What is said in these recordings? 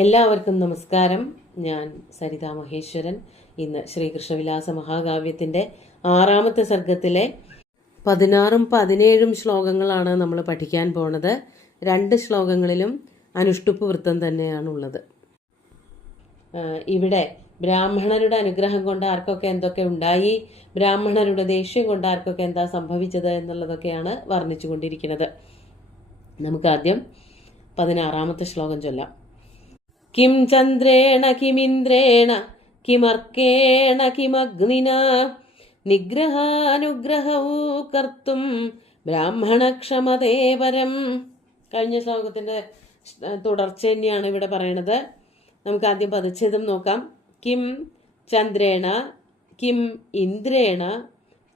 എല്ലാവർക്കും നമസ്കാരം. ഞാൻ സരിത മഹേശ്വരൻ. ഇന്ന് ശ്രീകൃഷ്ണവിലാസ മഹാകാവ്യത്തിന്റെ 6ാമത്തെ സർഗത്തിലെ 16ഉം 17ഉം ശ്ലോകങ്ങളാണ് നമ്മൾ പഠിക്കാൻ പോണത്. 2 ശ്ലോകങ്ങളിലും അനുഷ്ടുപ്പ് വൃത്തം തന്നെയാണുള്ളത്. ഇവിടെ ബ്രാഹ്മണരുടെ അനുഗ്രഹം കൊണ്ട് ആർക്കൊക്കെ എന്തൊക്കെ ഉണ്ടായി, ബ്രാഹ്മണരുടെ ദേഷ്യം കൊണ്ട് ആർക്കൊക്കെ എന്താ സംഭവിച്ചത് എന്നുള്ളതൊക്കെയാണ് വർണ്ണിച്ചുകൊണ്ടിരിക്കുന്നത്. നമുക്ക് ആദ്യം 16ാമത്തെ ശ്ലോകം ചൊല്ലാം. കിം ചന്ദ്രേണ കിമിന്ദ്രേണ കിമർക്കേണ കിമഗ്നിന നിഗ്രഹാനുഗ്രഹവൂ കർത്തും ബ്രാഹ്മണക്ഷമതേ പരം. കഴിഞ്ഞ ശ്ലോകത്തിന്റെ തുടർച്ച തന്നെയാണ് ഇവിടെ പറയണത്. നമുക്ക് ആദ്യം പദച്ഛേദം നോക്കാം. കിം ചന്ദ്രേണ കിം ഇന്ദ്രേണ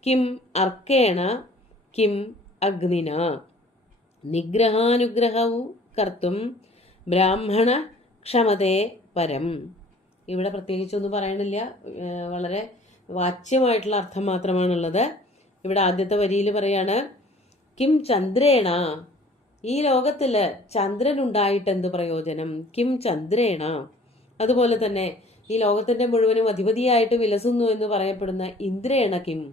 കിം അർക്കേണ കിം അഗ്നിന നിഗ്രഹാനുഗ്രഹവൂ കർത്തും ബ്രാഹ്മണ ക്ഷമതേ പരം. ഇവിടെ പ്രത്യേകിച്ചൊന്നും പറയണില്ല, വളരെ വാച്യമായിട്ടുള്ള അർത്ഥം മാത്രമാണുള്ളത്. ഇവിടെ ആദ്യത്തെ വരിയിൽ പറയാണ് കിം ചന്ദ്രേണ, ഈ ലോകത്തില് ചന്ദ്രൻ ഉണ്ടായിട്ട് എന്ത് പ്രയോജനം? കിം ചന്ദ്രേണ. അതുപോലെ തന്നെ ഈ ലോകത്തിന്റെ മുഴുവനും അധിപതിയായിട്ട് വിലസുന്നു എന്ന് പറയപ്പെടുന്ന ഇന്ദ്രേണ കിം,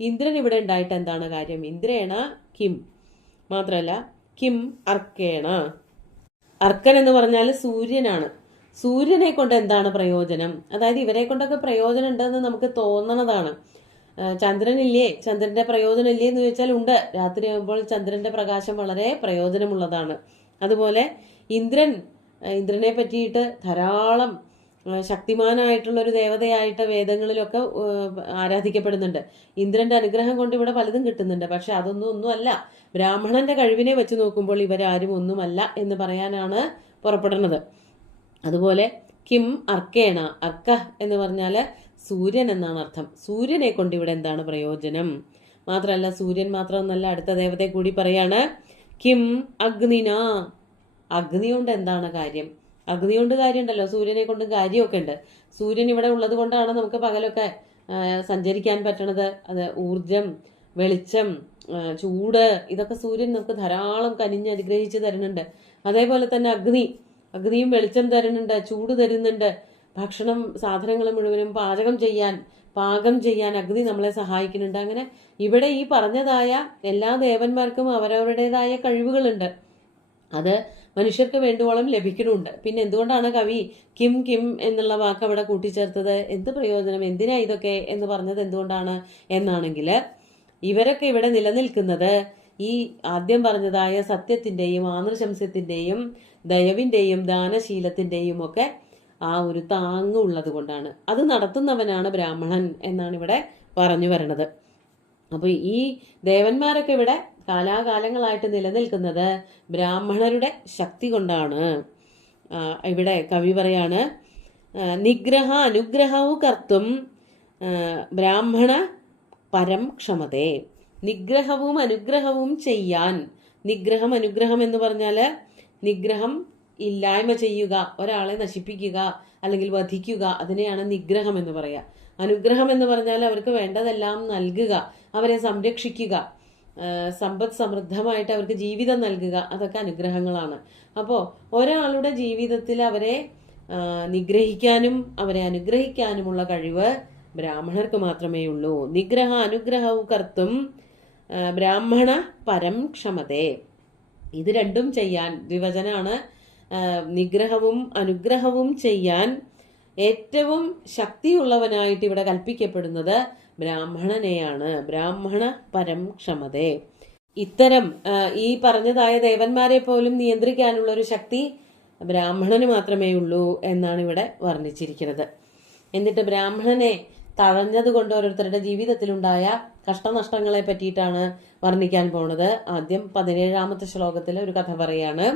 ഇന്ദ്രൻ ഇവിടെ ഉണ്ടായിട്ട് എന്താണ് കാര്യം? ഇന്ദ്രേണ കിം. മാത്രമല്ല കിം അർക്കേണ, അർക്കൻ എന്ന് പറഞ്ഞാൽ സൂര്യനാണ്. സൂര്യനെ കൊണ്ട് എന്താണ് പ്രയോജനം? അതായത് ഇവരെ കൊണ്ടൊക്കെ പ്രയോജനം ഉണ്ടെന്ന് നമുക്ക് തോന്നണതാണ്. ചന്ദ്രനില്ലേ, ചന്ദ്രന്റെ പ്രയോജനം ഇല്ലേ എന്ന് ചോദിച്ചാൽ ഉണ്ട്. രാത്രി ആകുമ്പോൾ ചന്ദ്രന്റെ പ്രകാശം വളരെ പ്രയോജനമുള്ളതാണ്. അതുപോലെ ഇന്ദ്രനെ പറ്റിയിട്ട് ധാരാളം ശക്തിമാനായിട്ടുള്ള ഒരു ദേവതയായിട്ട് വേദങ്ങളിലൊക്കെ ആരാധിക്കപ്പെടുന്നുണ്ട്. ഇന്ദ്രന്റെ അനുഗ്രഹം കൊണ്ട് ഇവിടെ പലതും കിട്ടുന്നുണ്ട്. പക്ഷെ ഒന്നുമല്ല. ബ്രാഹ്മണന്റെ കഴിവിനെ വെച്ച് നോക്കുമ്പോൾ ഇവരാരും ഒന്നുമല്ല എന്ന് പറയാനാണ് പുറപ്പെടുന്നത്. അതുപോലെ കിം അർക്കേണ, അർക്ക എന്ന് പറഞ്ഞാല് സൂര്യൻ എന്നാണ് അർത്ഥം. സൂര്യനെ കൊണ്ട് ഇവിടെ എന്താണ് പ്രയോജനം? മാത്രമല്ല സൂര്യൻ മാത്രമെന്നല്ല, അടുത്ത ദേവതയെ കൂടി പറയാണ് കിം അഗ്നിന, അഗ്നി കൊണ്ട് എന്താണ് കാര്യം? അഗ്നി കൊണ്ട് കാര്യമുണ്ടല്ലോ, സൂര്യനെ കൊണ്ട് കാര്യമൊക്കെ ഉണ്ട്. സൂര്യൻ ഇവിടെ ഉള്ളത് കൊണ്ടാണ് നമുക്ക് പകലൊക്കെ സഞ്ചരിക്കാൻ പറ്റണത്. അത് ഊർജം, വെളിച്ചം, ചൂട്, ഇതൊക്കെ സൂര്യൻ നമുക്ക് ധാരാളം കനിഞ്ഞ് അനുഗ്രഹിച്ച് തരുന്നുണ്ട്. അതേപോലെ തന്നെ അഗ്നിയും വെളിച്ചം തരുന്നുണ്ട്, ചൂട് തരുന്നുണ്ട്. ഭക്ഷണം, സാധനങ്ങൾ മുഴുവനും പാകം ചെയ്യാൻ അഗ്നി നമ്മളെ സഹായിക്കുന്നുണ്ട്. അങ്ങനെ ഇവിടെ ഈ പറഞ്ഞതായ എല്ലാ ദേവന്മാർക്കും അവരവരുടേതായ കഴിവുകളുണ്ട്. അത് മനുഷ്യർക്ക് വേണ്ടുവോളം ലഭിക്കുന്നുണ്ട്. പിന്നെ എന്തുകൊണ്ടാണ് കവി കിം കിം എന്നുള്ള വാക്ക് അവിടെ കൂട്ടിച്ചേർത്തത്? എന്ത് പ്രയോജനം, എന്തിനാ ഇതൊക്കെ എന്ന് പറഞ്ഞത് എന്തുകൊണ്ടാണ് എന്നാണെങ്കിൽ, ഇവരൊക്കെ ഇവിടെ നിലനിൽക്കുന്നത് ഈ ആദ്യം പറഞ്ഞതായ സത്യത്തിന്റെയും ആനൃശംസ്യത്തിന്റെയും ദയവിന്റെയും ദാനശീലത്തിന്റെയും ഒക്കെ ആ ഒരു താങ്ങ് ഉള്ളത് കൊണ്ടാണ്. അത് നടത്തുന്നവനാണ് ബ്രാഹ്മണൻ എന്നാണ് ഇവിടെ പറഞ്ഞു വരണത്. അപ്പൊ ഈ ദേവന്മാരൊക്കെ ഇവിടെ കാലാകാലങ്ങളായിട്ട് നിലനിൽക്കുന്നത് ബ്രാഹ്മണരുടെ ശക്തി കൊണ്ടാണ്. ഇവിടെ കവി പറയാണ് നിഗ്രഹ അനുഗ്രഹവും കർത്തും ബ്രാഹ്മണ പരം ക്ഷമതേ. നിഗ്രഹവും അനുഗ്രഹവും ചെയ്യാൻ. അനുഗ്രഹം എന്ന് പറഞ്ഞാല് നിഗ്രഹം ഇല്ലായ്മ ചെയ്യുക, ഒരാളെ നശിപ്പിക്കുക അല്ലെങ്കിൽ വധിക്കുക, അതിനെയാണ് നിഗ്രഹം എന്ന് പറയാ. അനുഗ്രഹം എന്ന് പറഞ്ഞാൽ അവർക്ക് വേണ്ടതെല്ലാം നൽകുക, അവരെ സംരക്ഷിക്കുക, സമ്പദ് സമൃദ്ധമായിട്ട് അവർക്ക് ജീവിതം നൽകുക, അതൊക്കെ അനുഗ്രഹങ്ങളാണ്. അപ്പോൾ ഒരാളുടെ ജീവിതത്തിൽ അവരെ നിഗ്രഹിക്കാനും അവരെ അനുഗ്രഹിക്കാനുമുള്ള കഴിവ് ബ്രാഹ്മണർക്ക് മാത്രമേ ഉള്ളൂ. നിഗ്രഹ അനുഗ്രഹവും കർത്തും ബ്രാഹ്മണ പരം ക്ഷമതേ. ഇത് രണ്ടും ചെയ്യാൻ, ദ്വിവചനാണ്. നിഗ്രഹവും അനുഗ്രഹവും ചെയ്യാൻ ഏറ്റവും ശക്തിയുള്ളവനായിട്ട് ഇവിടെ കൽപ്പിക്കപ്പെടുന്നത് ബ്രാഹ്മണനെയാണ്. ബ്രാഹ്മണ പരം ക്ഷമതേ. ഇത്തരം ഈ പറഞ്ഞതായ ദേവന്മാരെ പോലും നിയന്ത്രിക്കാനുള്ള ഒരു ശക്തി ബ്രാഹ്മണന് മാത്രമേ ഉള്ളൂ എന്നാണ് ഇവിടെ വർണ്ണിച്ചിരിക്കുന്നത്. എന്നിട്ട് ബ്രാഹ്മണനെ തഴഞ്ഞത് കൊണ്ട് ഓരോരുത്തരുടെ ജീവിതത്തിലുണ്ടായ കഷ്ടനഷ്ടങ്ങളെ പറ്റിയിട്ടാണ് വർണ്ണിക്കാൻ പോണത്. ആദ്യം 17ാമത്തെ ശ്ലോകത്തിൽ ഒരു കഥ പറയാണ്.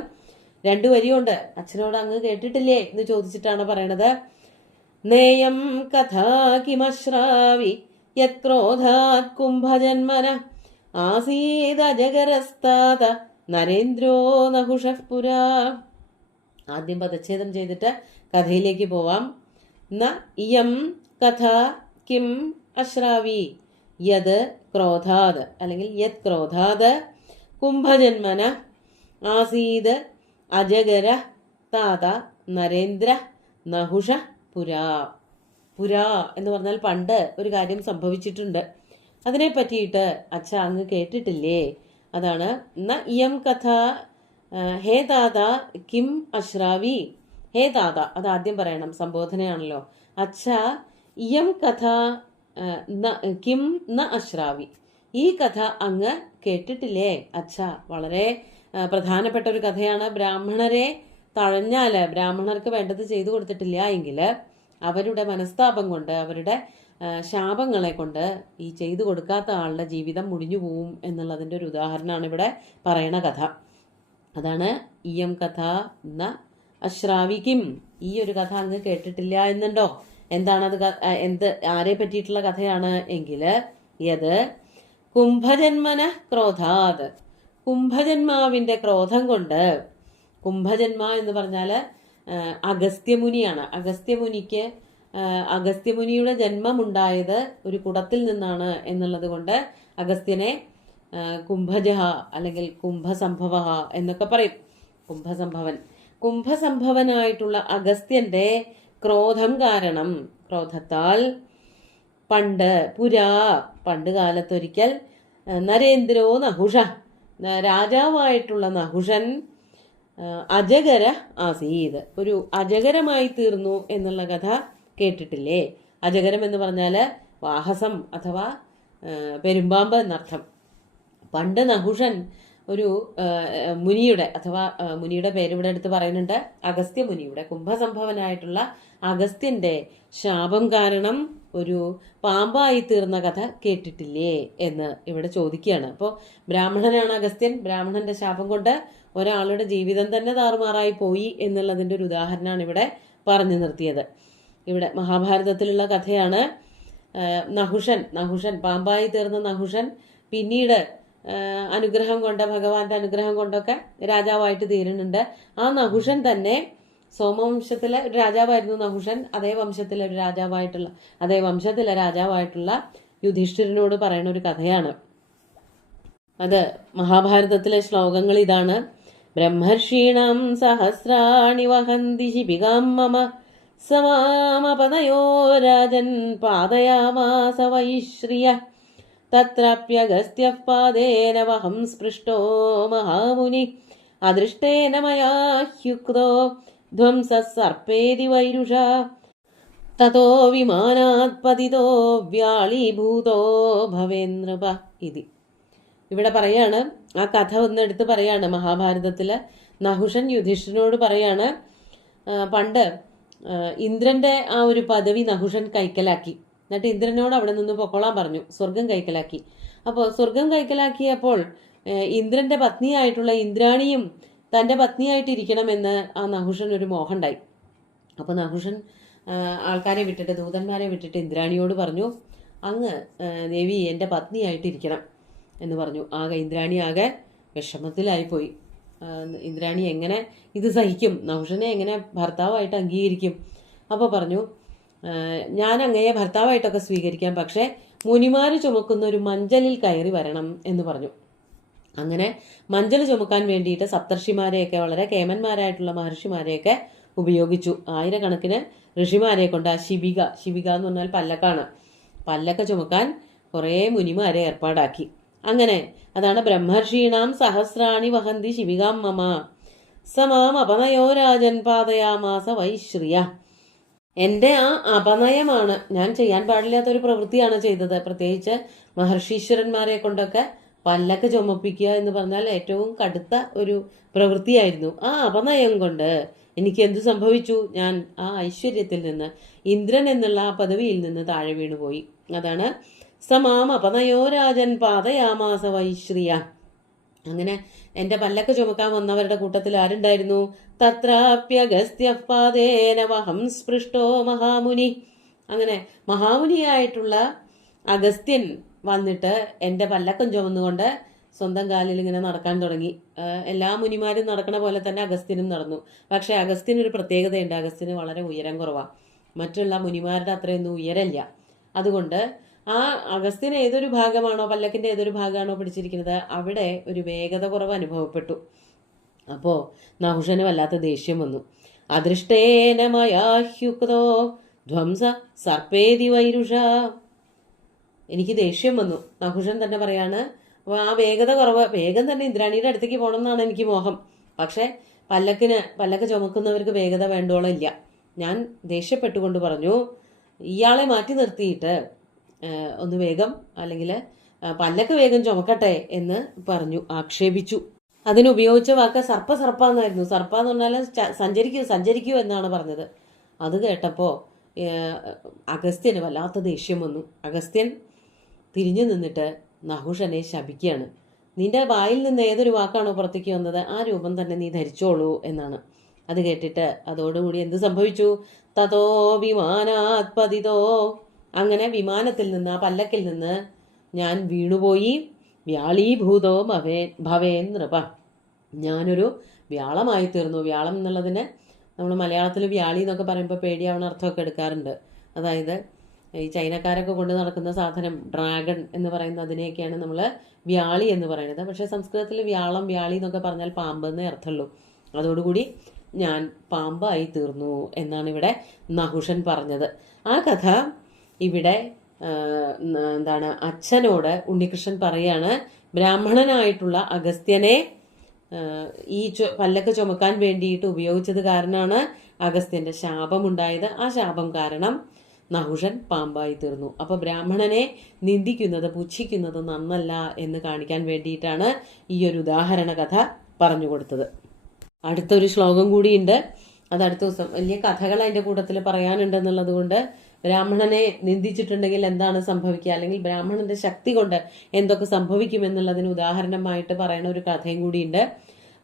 2 വരിയുണ്ട്. അച്ഛനോട് അങ്ങ് കേട്ടിട്ടില്ലേ എന്ന് ചോദിച്ചിട്ടാണ് പറയണത്. നേയം കഥാ കിമശ്രാവി യത്ക്രോധാത് കുംഭജന്മന ആസീദജഗരസ്താത നരേന്ദ്രോ നഹുഷഃ പുരാ. ആദ്യം പദച്ഛേദം ചെയ്തിട്ട് കഥയിലേക്ക് പോവാം. ന ഇയം കഥ കിം അശ്രാവി യത് ക്രോധാത് അല്ലെങ്കിൽ യത് ക്രോധാത് കുംഭജന്മന ആസീത് അജഗര താത നരേന്ദ്ര നഹുഷ പുരാ. പുരാ എന്ന് പറഞ്ഞാൽ പണ്ട് ഒരു കാര്യം സംഭവിച്ചിട്ടുണ്ട്, അതിനെ പറ്റിയിട്ട് അച്ഛ അങ്ങ് കേട്ടിട്ടില്ലേ? അതാണ് ന ഇയം കഥ ഹേ ദാദ കിം അശ്രാവി. ഹേ ദാദ, അത് ആദ്യം പറയണം, സംബോധനയാണല്ലോ. അച്ഛ ഇയം കഥ കിം ന അശ്രാവി, ഈ കഥ അങ്ങ് കേട്ടിട്ടില്ലേ അച്ഛ? വളരെ പ്രധാനപ്പെട്ട ഒരു കഥയാണ്. ബ്രാഹ്മണരെ തഴഞ്ഞാല്, ബ്രാഹ്മണർക്ക് വേണ്ടത് ചെയ്തു കൊടുത്തിട്ടില്ല എങ്കിൽ അവരുടെ മനസ്താപം കൊണ്ട്, അവരുടെ ശാപങ്ങളെ കൊണ്ട് ഈ ചെയ്തു കൊടുക്കാത്ത ആളുടെ ജീവിതം മുടിഞ്ഞു പോവും എന്നുള്ളതിൻ്റെ ഒരു ഉദാഹരണമാണ് ഇവിടെ പറയണ കഥ. അതാണ് ഇയം കഥ ന അശ്രാവിക്കും. ഈ ഒരു കഥ അങ്ങ് കേട്ടിട്ടില്ല എന്നുണ്ടോ? എന്താണത്? എന്ത്, ആരെ പറ്റിയിട്ടുള്ള കഥയാണ് എങ്കിൽ യത് കുംഭജന്മന ക്രോധാത്, കുംഭജന്മാവിൻ്റെ ക്രോധം കൊണ്ട്. കുംഭജന്മ എന്ന് പറഞ്ഞാൽ അഗസ്ത്യമുനിയാണ്. അഗസ്ത്യമുനിയുടെ ജന്മമുണ്ടായത് ഒരു കുടത്തിൽ നിന്നാണ് എന്നുള്ളത് കൊണ്ട് അഗസ്ത്യനെ കുംഭജ അല്ലെങ്കിൽ കുംഭസംഭവ എന്നൊക്കെ പറയും. കുംഭസംഭവനായിട്ടുള്ള അഗസ്ത്യന്റെ ക്രോധം കാരണം, ക്രോധത്താൽ പണ്ട് കാലത്തൊരിക്കൽ നരേന്ദ്രോ നഹുഷ, രാജാവായിട്ടുള്ള നഹുഷൻ അജഗര ആസീത്, ഒരു അജഗരമായി തീർന്നു എന്നുള്ള കഥ കേട്ടിട്ടില്ലേ? അജഗരം എന്ന് പറഞ്ഞാൽ വാഹസം അഥവാ പെരുമ്പാമ്പ് എന്നർത്ഥം. പണ്ട് നഹുഷൻ ഒരു മുനിയുടെ, അഥവാ മുനിയുടെ പേര് ഇവിടെ എടുത്ത് പറയുന്നുണ്ട്, അഗസ്ത്യ മുനിയുടെ, കുംഭസംഭവനായിട്ടുള്ള അഗസ്ത്യന്റെ ശാപം കാരണം ഒരു പാമ്പായി തീർന്ന കഥ കേട്ടിട്ടില്ലേ എന്ന് ഇവിടെ ചോദിക്കുകയാണ്. അപ്പോൾ ബ്രാഹ്മണനാണ് അഗസ്ത്യൻ, ബ്രാഹ്മണന്റെ ശാപം കൊണ്ട് ഒരാളുടെ ജീവിതം തന്നെ താറുമാറായി പോയി എന്നുള്ളതിൻ്റെ ഒരു ഉദാഹരണമാണ് ഇവിടെ പറഞ്ഞു നിർത്തിയത്. ഇവിടെ മഹാഭാരതത്തിലുള്ള കഥയാണ്. നഹുഷൻ പാമ്പായി തീർന്ന നഹുഷൻ പിന്നീട് അനുഗ്രഹം കൊണ്ട്, ഭഗവാന്റെ അനുഗ്രഹം കൊണ്ടൊക്കെ രാജാവായിട്ട് തീരുന്നുണ്ട്. ആ നഹുഷൻ തന്നെ സോമവംശത്തിലെ ഒരു രാജാവായിരുന്നു നഹുഷൻ. അതേ വംശത്തിലെ രാജാവായിട്ടുള്ള യുധിഷ്ഠിരനോട് പറയുന്ന ഒരു കഥയാണ് അത്. മഹാഭാരതത്തിലെ ശ്ലോകങ്ങൾ ഇതാണ്: ബ്രഹ്മർഷീണം സഹസ്രാണി വഹന്തി ശിബികാം മമ സമാമപതയോ രാജൻ പാദയാമാസ വൈശ്രിയ തത്രാപ്യഗസ്ത്യഃ പാദേന വഹം സ്പൃഷ്ടോ മഹാമുനി അദൃഷ്ടേന മയാ ഹ്യുക്തോ ധ്വംസഃ സർപ്പേതി വൈരുഷ തതോ വിമാനാത് പതിതോ വ്യാളീഭൂതോ ഭവേന്ദ്രപ. ഇതി ഇവിടെ പറയാണ്, ആ കഥ ഒന്നെടുത്ത് പറയാണ്. മഹാഭാരതത്തില് നഹുഷൻ യുധിഷ്ഠിരനോട് പറയാണ്, പണ്ട് ഇന്ദ്രന്റെ ആ ഒരു പദവി നഹുഷൻ കൈക്കലാക്കി. എന്നിട്ട് ഇന്ദ്രനോട് അവിടെ നിന്ന് പൊക്കോളാൻ പറഞ്ഞു, സ്വർഗം കൈക്കലാക്കി. അപ്പോൾ സ്വർഗം കൈക്കലാക്കിയപ്പോൾ ഇന്ദ്രന്റെ പത്നിയായിട്ടുള്ള ഇന്ദ്രാണിയും തൻ്റെ പത്നിയായിട്ടിരിക്കണമെന്ന് ആ നഹുഷൻ ഒരു മോഹം ഉണ്ടായി. അപ്പോൾ നഹുഷൻ ആൾക്കാരെ വിട്ടിട്ട്, ദൂതന്മാരെ വിട്ടിട്ട് ഇന്ദ്രാണിയോട് പറഞ്ഞു, അങ്ങ് ദേവി എൻ്റെ പത്നിയായിട്ടിരിക്കണം എന്ന് പറഞ്ഞു. ഇന്ദ്രാണി ആകെ വിഷമത്തിലായിപ്പോയി. ഇന്ദ്രാണി എങ്ങനെ ഇത് സഹിക്കും? നഹുഷനെ എങ്ങനെ ഭർത്താവായിട്ട് അംഗീകരിക്കും? അപ്പോൾ പറഞ്ഞു, ഞാൻ അങ്ങയെ ഭർത്താവായിട്ടൊക്കെ സ്വീകരിക്കാം, പക്ഷേ മുനിമാർ ചുമക്കുന്ന ഒരു മഞ്ചലിൽ കയറി വരണം എന്ന് പറഞ്ഞു. അങ്ങനെ മഞ്ചൽ ചുമക്കാൻ വേണ്ടിയിട്ട് സപ്തർഷിമാരെയൊക്കെ, വളരെ കേമന്മാരായിട്ടുള്ള മഹർഷിമാരെയൊക്കെ ഉപയോഗിച്ചു. ആയിരക്കണക്കിന് ഋഷിമാരെ കൊണ്ട് ആ ശിബിക എന്ന് പറഞ്ഞാൽ പല്ലക്കാണ്, പല്ലക്ക ചുമക്കാൻ കുറേ മുനിമാരെ ഏർപ്പാടാക്കി. അങ്ങനെ അതാണ് ബ്രഹ്മർഷീണാം സഹസ്രാണി വഹന്തി ശിബികാം മമ സമാം അപനയോ രാജൻ പാദയാമാസ വൈശ്രിയ. എൻ്റെ ആ അപനയമാണ്, ഞാൻ ചെയ്യാൻ പാടില്ലാത്തൊരു പ്രവൃത്തിയാണ് ചെയ്തത്. പ്രത്യേകിച്ച് മഹർഷീശ്വരന്മാരെ കൊണ്ടൊക്കെ പല്ലക്ക് ചുമപ്പിക്കുക എന്ന് പറഞ്ഞാൽ ഏറ്റവും കടുത്ത ഒരു പ്രവൃത്തിയായിരുന്നു. ആ അപനയം കൊണ്ട് എനിക്ക് എന്തു സംഭവിച്ചു? ഞാൻ ആ ഐശ്വര്യത്തിൽ നിന്ന്, ഇന്ദ്രൻ എന്നുള്ള ആ പദവിയിൽ നിന്ന് താഴെ വീണുപോയി. അതാണ് സമാം അപനയോ രാജൻ പാദയാമാസ വൈശ്രിയ. അങ്ങനെ എൻ്റെ പല്ലക്ക് ചുമക്കാൻ വന്നവരുടെ കൂട്ടത്തിൽ ആരുണ്ടായിരുന്നു? തത്രാപ്യഗസ്ത്യഃ പാദേന വഹം സ്പൃഷ്ടോ മഹാമുനി. അങ്ങനെ മഹാമുനിയായിട്ടുള്ള അഗസ്ത്യൻ വന്നിട്ട് എൻ്റെ പല്ലക്കം ചുമന്നുകൊണ്ട് സ്വന്തം കാലിൽ ഇങ്ങനെ നടക്കാൻ തുടങ്ങി. എല്ലാ മുനിമാരും നടക്കണ പോലെ തന്നെ അഗസ്ത്യനും നടന്നു. പക്ഷെ അഗസ്ത്യനൊരു പ്രത്യേകതയുണ്ട്, അഗസ്ത്യന് വളരെ ഉയരം കുറവാണ്, മറ്റുള്ള മുനിമാരുടെ അത്രയൊന്നും ഉയരമില്ല. അതുകൊണ്ട് ആ അഗസ്ത്യന് ഏതൊരു ഭാഗമാണോ, പല്ലക്കിന്റെ ഏതൊരു ഭാഗമാണോ പിടിച്ചിരിക്കുന്നത്, അവിടെ ഒരു വേഗത കുറവ് അനുഭവപ്പെട്ടു. അപ്പോൾ നഹുഷന് വല്ലാത്ത ദേഷ്യം വന്നു. അദൃഷ്ടേന മയാഹ്യുക്തോ ധ്വംസ സർപ്പേതി വൈരുഷ. എനിക്ക് ദേഷ്യം വന്നു. നഹുഷൻ തന്നെ പറയാണ്, അപ്പോൾ ആ വേഗത കുറവ്, വേഗം തന്നെ ഇന്ദ്രാണിയുടെ അടുത്തേക്ക് പോകണം എന്നാണ് എനിക്ക് മോഹം. പക്ഷെ പല്ലക്ക് ചുമക്കുന്നവർക്ക് വേഗത വേണ്ടോളം ഇല്ല. ഞാൻ ദേഷ്യപ്പെട്ടുകൊണ്ട് പറഞ്ഞു, ഇയാളെ മാറ്റി നിർത്തിയിട്ട് ഒന്ന് വേഗം, അല്ലെങ്കിൽ പല്ലക്ക് വേഗം ചുമക്കട്ടെ എന്ന് പറഞ്ഞു, ആക്ഷേപിച്ചു. അതിനുപയോഗിച്ച വാക്ക് സർപ്പ എന്നായിരുന്നു. സർപ്പ എന്ന് പറഞ്ഞാൽ സഞ്ചരിക്കൂ എന്നാണ് പറഞ്ഞത്. അത് കേട്ടപ്പോൾ അഗസ്ത്യന് വല്ലാത്ത ദേഷ്യം വന്നു. അഗസ്ത്യൻ തിരിഞ്ഞു നിന്നിട്ട് നഹുഷനെ ശപിക്കുകയാണ്. നിന്റെ വായിൽ നിന്ന് ഏതൊരു വാക്കാണോ പുറത്തേക്ക് വന്നത് ആ രൂപം തന്നെ നീ ധരിച്ചോളൂ എന്നാണ്. അത് കേട്ടിട്ട് അതോടുകൂടി എന്ത് സംഭവിച്ചു? തതോ വിമാനാത് പതിതോ, അങ്ങനെ വിമാനത്തിൽ നിന്ന്, ആ പല്ലക്കിൽ നിന്ന് ഞാൻ വീണുപോയി. വ്യാളീഭൂതോ ഭവേൻ നൃപ, ഞാനൊരു വ്യാളമായി തീർന്നു. വ്യാളം എന്നുള്ളതിന് നമ്മൾ മലയാളത്തിൽ വ്യാളി എന്നൊക്കെ പറയുമ്പോൾ പേടിയാവണ അർത്ഥമൊക്കെ എടുക്കാറുണ്ട്. അതായത് ഈ ചൈനക്കാരൊക്കെ കൊണ്ട് നടക്കുന്ന സാധനം ഡ്രാഗൺ എന്ന് പറയുന്ന അതിനെയൊക്കെയാണ് നമ്മൾ വ്യാളി എന്ന് പറയുന്നത്. പക്ഷേ സംസ്കൃതത്തിൽ വ്യാളം, വ്യാളി എന്നൊക്കെ പറഞ്ഞാൽ പാമ്പ് എന്നേ അർത്ഥമുള്ളൂ. അതോടുകൂടി ഞാൻ പാമ്പായി തീർന്നു എന്നാണ് ഇവിടെ നഹുഷൻ പറഞ്ഞത്. ആ കഥ ഇവിടെ എന്താണ്, അച്ഛനോട് ഉണ്ണികൃഷ്ണൻ പറയാണ്, ബ്രാഹ്മണനായിട്ടുള്ള അഗസ്ത്യനെ ഈ പല്ലക്ക് ചുമക്കാൻ വേണ്ടിയിട്ട് ഉപയോഗിച്ചത് കാരണമാണ് അഗസ്ത്യന്റെ ശാപമുണ്ടായത്. ആ ശാപം കാരണം നഹുഷൻ പാമ്പായി തീർന്നു. അപ്പൊ ബ്രാഹ്മണനെ നിന്ദിക്കുന്നത്, പുച്ഛിക്കുന്നത് നന്നല്ല എന്ന് കാണിക്കാൻ വേണ്ടിയിട്ടാണ് ഈ ഒരു ഉദാഹരണ കഥ പറഞ്ഞു കൊടുത്തത്. അടുത്തൊരു ശ്ലോകം കൂടിയുണ്ട്, അത് അടുത്ത ദിവസം. വലിയ കഥകൾ അതിന്റെ കൂട്ടത്തിൽ പറയാനുണ്ടെന്നുള്ളത് കൊണ്ട് ബ്രാഹ്മണനെ നിന്ദിച്ചിട്ടുണ്ടെങ്കിൽ എന്താണ് സംഭവിക്കുക, അല്ലെങ്കിൽ ബ്രാഹ്മണന്റെ ശക്തി കൊണ്ട് എന്തൊക്കെ സംഭവിക്കും എന്നുള്ളതിന് ഉദാഹരണമായിട്ട് പറയുന്ന ഒരു കഥയും കൂടിയുണ്ട്.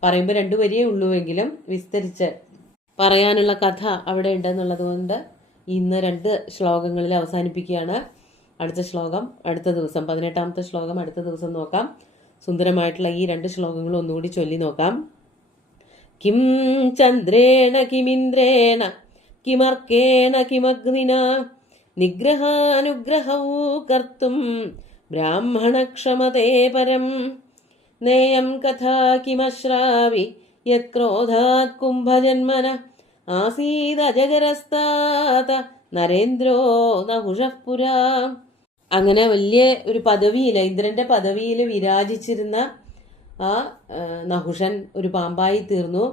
പറയുമ്പോൾ 2 വരിയേ ഉള്ളൂവെങ്കിലും വിസ്തരിച്ച് പറയാനുള്ള കഥ അവിടെ ഉണ്ടെന്നുള്ളത് കൊണ്ട് ഇന്ന് 2 ശ്ലോകങ്ങളിൽ അവസാനിപ്പിക്കുകയാണ്. അടുത്ത ശ്ലോകം അടുത്ത ദിവസം, 18ാമത്തെ ശ്ലോകം അടുത്ത ദിവസം നോക്കാം. സുന്ദരമായിട്ടുള്ള ഈ 2 ശ്ലോകങ്ങളും ഒന്നുകൂടി ചൊല്ലി നോക്കാം. കിം ചന്ദ്രേണ കിമിന്ദ്രേണ കിമർക്കേണ കിമഗ്നിന നിഗ്രഹാനുഗ്രഹൗ കർത്തും ബ്രാഹ്മണക്ഷമതേ പരം നേയം കഥാ കിമശ്രാവി യക്രോധാത് കുംഭജന്മന ആസീദജഗരസ്താത നരേന്ദ്രോ നഹുഷഃ പുരാ. അങ്ങനെ വലിയ ഒരു പദവിയിൽ, ഇന്ദ്രന്റെ പദവിയിൽ വിരാജിച്ചിരുന്ന ആ നഹുഷൻ ഒരു പാമ്പായി തീർന്നു.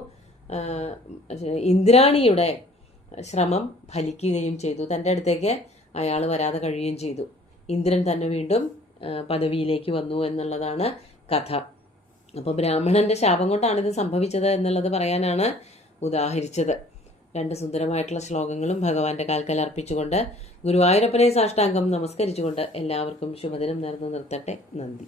ഇന്ദ്രാണിയുടെ ശ്രമം ഫലിക്കുകയും ചെയ്തു. തൻ്റെ അടുത്തേക്ക് അയാൾ വരാതെ കഴിയുകയും ചെയ്തു. ഇന്ദ്രൻ തന്നെ വീണ്ടും പദവിയിലേക്ക് വന്നു എന്നുള്ളതാണ് കഥ. അപ്പോൾ ബ്രാഹ്മണന്റെ ശാപം കൊണ്ടാണ് ഇത് സംഭവിച്ചത് എന്നുള്ളത് പറയാനാണ് ഉദാഹരിച്ചത്. 2 സുന്ദരമായിട്ടുള്ള ശ്ലോകങ്ങളും ഭഗവാന്റെ കാൽക്കൽ അർപ്പിച്ചുകൊണ്ട് ഗുരുവായൂരപ്പനെ സാഷ്ടാംഗം നമസ്കരിച്ചുകൊണ്ട് എല്ലാവർക്കും ശുഭദിനം നേർന്നു നിർത്തട്ടെ. നന്ദി.